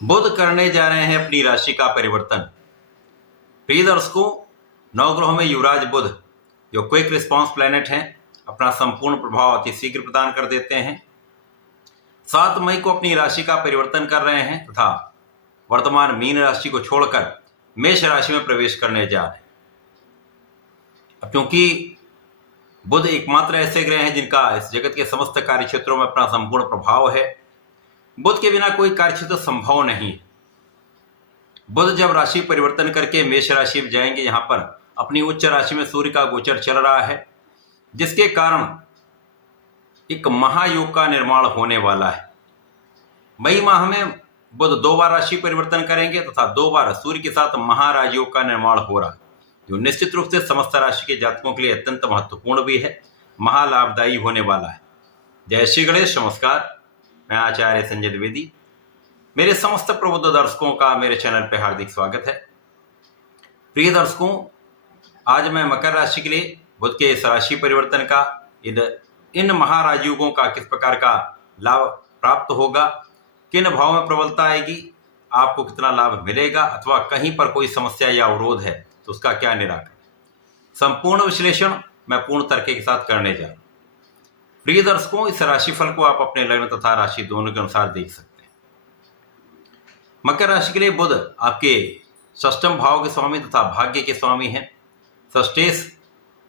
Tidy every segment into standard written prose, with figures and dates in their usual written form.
बुध करने जा रहे हैं अपनी राशि का परिवर्तन। प्रिय दर्शकों, नवग्रहों में युवराज बुध जो क्विक रिस्पांस प्लैनेट हैं, अपना संपूर्ण प्रभाव अति शीघ्र प्रदान कर देते हैं। 7 मई को अपनी राशि का परिवर्तन कर रहे हैं तथा वर्तमान मीन राशि को छोड़कर मेष राशि में प्रवेश करने जा रहे हैं। अब क्योंकि बुध एकमात्र ऐसे ग्रह हैं जिनका इस जगत के समस्त कार्य क्षेत्रों में अपना संपूर्ण प्रभाव है, बुध के बिना कोई कार्य क्षेत्र संभव नहीं। बुध जब राशि परिवर्तन करके मेष राशि में जाएंगे, यहां पर अपनी उच्च राशि में सूर्य का गोचर चल रहा है, जिसके कारण एक महायोग का निर्माण होने वाला है। मई माह में बुध 2 बार राशि परिवर्तन करेंगे तथा 2 बार सूर्य के साथ महाराजयोग का निर्माण हो रहा है, जो निश्चित रूप से समस्त राशि के जातकों के लिए अत्यंत महत्वपूर्ण भी है, महालाभदायी होने वाला है। जय श्री गणेश। नमस्कार, मैं आचार्य संजय द्विवेदी। मेरे समस्त प्रबुद्ध दर्शकों का मेरे चैनल पर हार्दिक स्वागत है। प्रिय दर्शकों, आज मैं मकर राशि के लिए बुध के इस राशि परिवर्तन का, इन महाराजयोगों का किस प्रकार का लाभ प्राप्त होगा, किन भाव में प्रबलता आएगी, आपको कितना लाभ मिलेगा अथवा कहीं पर कोई समस्या या अवरोध है तो उसका क्या निराकरण, संपूर्ण विश्लेषण मैं पूर्ण तर्क के साथ करने जा रहा हूं। प्रिय दर्शकों, इस राशिफल को आप अपने लग्न तथा राशि दोनों के अनुसार देख सकते हैं। मकर राशि के लिए बुध आपके षष्ठम भाव के स्वामी तथा भाग्य के स्वामी हैं। षष्ठेश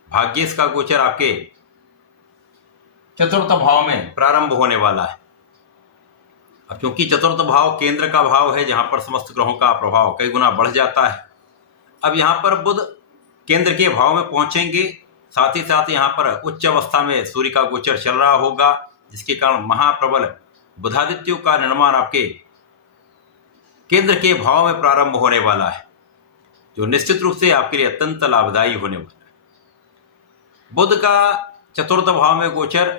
भाग्येश का गोचर आपके चतुर्थ भाव में प्रारंभ होने वाला है। अब क्योंकि चतुर्थ भाव केंद्र का भाव है, जहां पर समस्त ग्रहों का प्रभाव कई गुना बढ़ जाता है। अब यहां पर बुध केंद्र के भाव में पहुंचेंगे, साथ ही साथ यहाँ पर उच्च अवस्था में सूर्य का गोचर चल रहा होगा, जिसके कारण महाप्रबल बुधादित्यों का निर्माण आपके केंद्र के भाव में प्रारंभ होने वाला है, जो निश्चित रूप से आपके लिए अत्यंत लाभदायी होने वाला है। बुध का चतुर्थ भाव में गोचर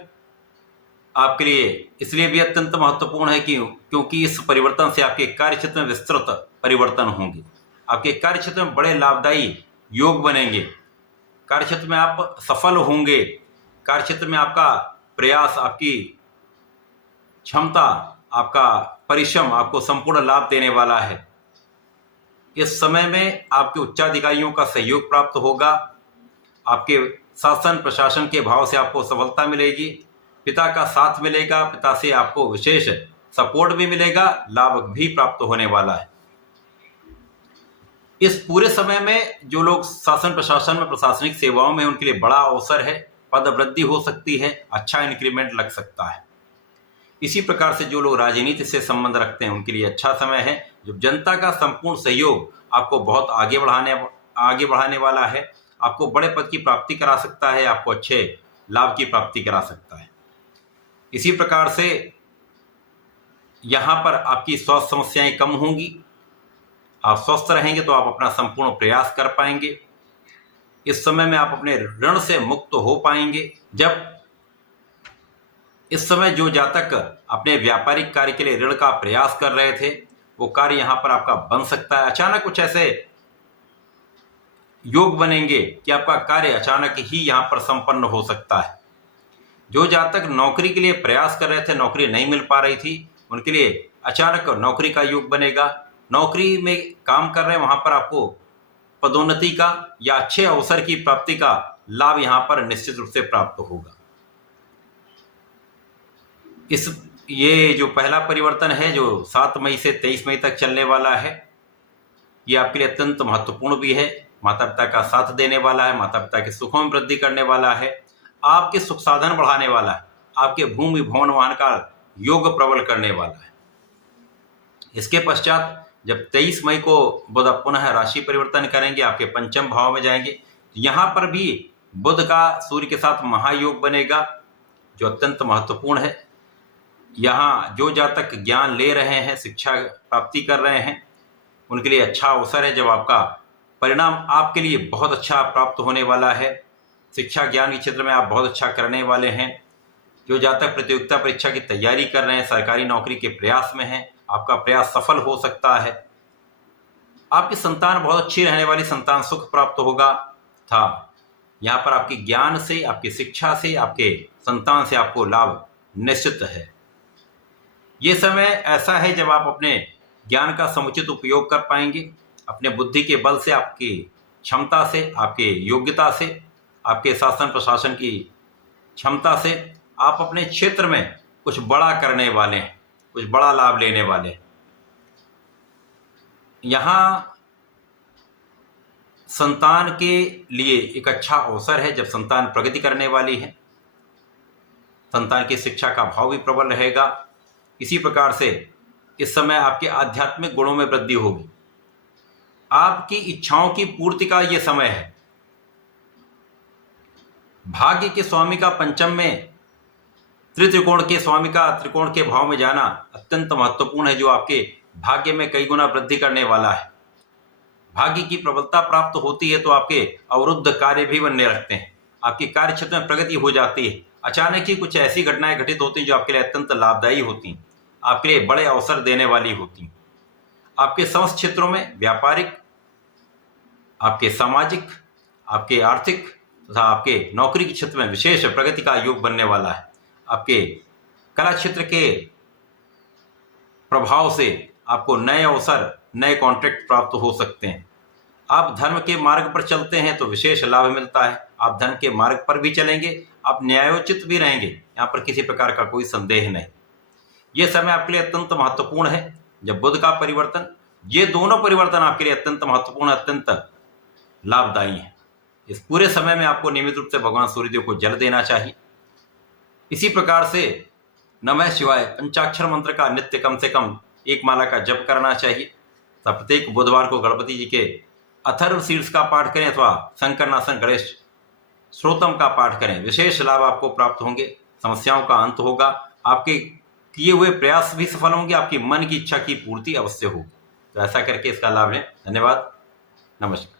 आपके लिए इसलिए भी अत्यंत महत्वपूर्ण है क्योंकि इस परिवर्तन से आपके कार्य क्षेत्र में विस्तृत परिवर्तन होंगे। आपके कार्य क्षेत्र में बड़े लाभदायी योग बनेंगे, कार्य क्षेत्र में आप सफल होंगे, कार्य क्षेत्र में आपका प्रयास, आपकी क्षमता, आपका परिश्रम आपको संपूर्ण लाभ देने वाला है। इस समय में आपके उच्चाधिकारियों का सहयोग प्राप्त होगा, आपके शासन प्रशासन के भाव से आपको सफलता मिलेगी, पिता का साथ मिलेगा, पिता से आपको विशेष सपोर्ट भी मिलेगा, लाभ भी प्राप्त होने वाला है। इस पूरे समय में जो लोग शासन प्रशासन में प्रशासनिक सेवाओं में, उनके लिए बड़ा अवसर है, पद वृद्धि हो सकती है, अच्छा इंक्रीमेंट लग सकता है। इसी प्रकार से जो लोग राजनीति से संबंध रखते हैं, उनके लिए अच्छा समय है, जब जनता का संपूर्ण सहयोग आपको बहुत आगे बढ़ाने वाला है, आपको बड़े पद की प्राप्ति करा सकता है, आपको अच्छे लाभ की प्राप्ति करा सकता है। इसी प्रकार से यहाँ पर आपकी स्वास्थ्य समस्याएं कम होंगी, आप स्वस्थ रहेंगे तो आप अपना संपूर्ण प्रयास कर पाएंगे। इस समय में आप अपने ऋण से मुक्त हो पाएंगे। जब इस समय जो जातक अपने व्यापारिक कार्य के लिए ऋण का प्रयास कर रहे थे, वो कार्य यहाँ पर आपका बन सकता है। अचानक कुछ ऐसे योग बनेंगे कि आपका कार्य अचानक ही यहाँ पर संपन्न हो सकता है। जो जातक नौकरी के लिए प्रयास कर रहे थे, नौकरी नहीं मिल पा रही थी, उनके लिए अचानक नौकरी का योग बनेगा। नौकरी में काम कर रहे हैं, वहां पर आपको पदोन्नति का या अच्छे अवसर की प्राप्ति का लाभ यहां पर निश्चित रूप से प्राप्त होगा। ये जो पहला परिवर्तन है, जो 7 मई से 23 मई तक चलने वाला है, ये आपके लिए अत्यंत महत्वपूर्ण भी है। माता पिता का साथ देने वाला है, माता पिता के सुखों में वृद्धि करने वाला है, आपके सुख साधन बढ़ाने वाला है, आपके भूमि भवन वाहन का योग प्रबल करने वाला है। इसके पश्चात जब 23 मई को बुध पुनः राशि परिवर्तन करेंगे, आपके पंचम भाव में जाएंगे, यहाँ पर भी बुध का सूर्य के साथ महायोग बनेगा, जो अत्यंत महत्वपूर्ण है। यहाँ जो जातक ज्ञान ले रहे हैं, शिक्षा प्राप्ति कर रहे हैं, उनके लिए अच्छा अवसर है, जब आपका परिणाम आपके लिए बहुत अच्छा प्राप्त होने वाला है। शिक्षा ज्ञान के क्षेत्र में आप बहुत अच्छा करने वाले हैं। जो जातक प्रतियोगिता परीक्षा की तैयारी कर रहे हैं, सरकारी नौकरी के प्रयास में हैं, आपका प्रयास सफल हो सकता है। आपकी संतान बहुत अच्छी रहने वाली, संतान सुख प्राप्त होगा था। यहाँ पर आपके ज्ञान से, आपकी शिक्षा से, आपके संतान से आपको लाभ निश्चित है। ये समय ऐसा है जब आप अपने ज्ञान का समुचित उपयोग कर पाएंगे। अपने बुद्धि के बल से, आपकी क्षमता से, आपके योग्यता से, आपके शासन प्रशासन की क्षमता से आप अपने क्षेत्र में कुछ बड़ा करने वाले हैं, कुछ बड़ा लाभ लेने वाले हैं। यहाँ संतान के लिए एक अच्छा अवसर है जब संतान प्रगति करने वाली है। संतान की शिक्षा का भाव भी प्रबल रहेगा। इसी प्रकार से इस समय आपके आध्यात्मिक गुणों में वृद्धि होगी। आपकी इच्छाओं की पूर्ति का यह समय है। भाग्य के स्वामी का पंचम में त्रिकोण के स्वामी का त्रिकोण के भाव में जाना अत्यंत महत्वपूर्ण है, जो आपके भाग्य में कई गुना वृद्धि करने वाला है। भाग्य की प्रबलता प्राप्त होती है तो आपके अवरुद्ध कार्य भी बनने लगते हैं, आपके कार्य क्षेत्र में प्रगति हो जाती है। अचानक ही कुछ ऐसी घटनाएं घटित होती हैं जो आपके लिए अत्यंत लाभदायी होती हैं, आपके लिए बड़े अवसर देने वाली होती हैं। आपके समस्त क्षेत्रों में, व्यापारिक, आपके सामाजिक, आपके आर्थिक तथा आपके नौकरी के क्षेत्र में विशेष प्रगति का योग बनने वाला है। आपके कला क्षेत्र के प्रभाव से आपको नए अवसर, नए कॉन्ट्रैक्ट प्राप्त हो सकते हैं। आप धर्म के मार्ग पर चलते हैं तो विशेष लाभ मिलता है। आप धर्म के मार्ग पर भी चलेंगे, आप न्यायोचित भी रहेंगे, यहाँ पर किसी प्रकार का कोई संदेह नहीं। यह समय आपके लिए अत्यंत महत्वपूर्ण है। जब बुध का परिवर्तन, ये दोनों परिवर्तन आपके लिए अत्यंत महत्वपूर्ण, अत्यंत लाभदायी है। इस पूरे समय में आपको नियमित रूप से भगवान सूर्यदेव को जल देना चाहिए। इसी प्रकार से नमः शिवाय पंचाक्षर मंत्र का नित्य कम से कम 1 माला का जप करना चाहिए। तब प्रत्येक बुधवार को गणपति जी के अथर्व शीर्ष का पाठ करें अथवा शंकरनाशन गणेश श्रोतम का पाठ करें। विशेष लाभ आपको प्राप्त होंगे, समस्याओं का अंत होगा, आपके किए हुए प्रयास भी सफल होंगे, आपकी मन की इच्छा की पूर्ति अवश्य होगी। तो ऐसा करके इसका लाभ लें। धन्यवाद, नमस्कार।